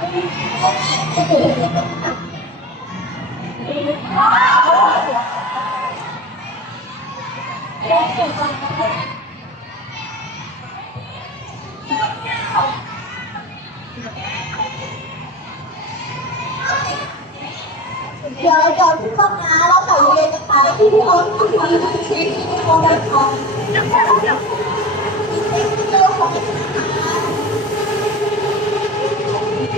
เดี๋ยวเดี๋ยวพี่ต้นะแล้วแต่เย็นนไปที่พี่อ้นที่พี่โอ้ตที่พี่โอ๊ตนะอะ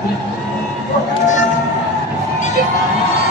Thank you.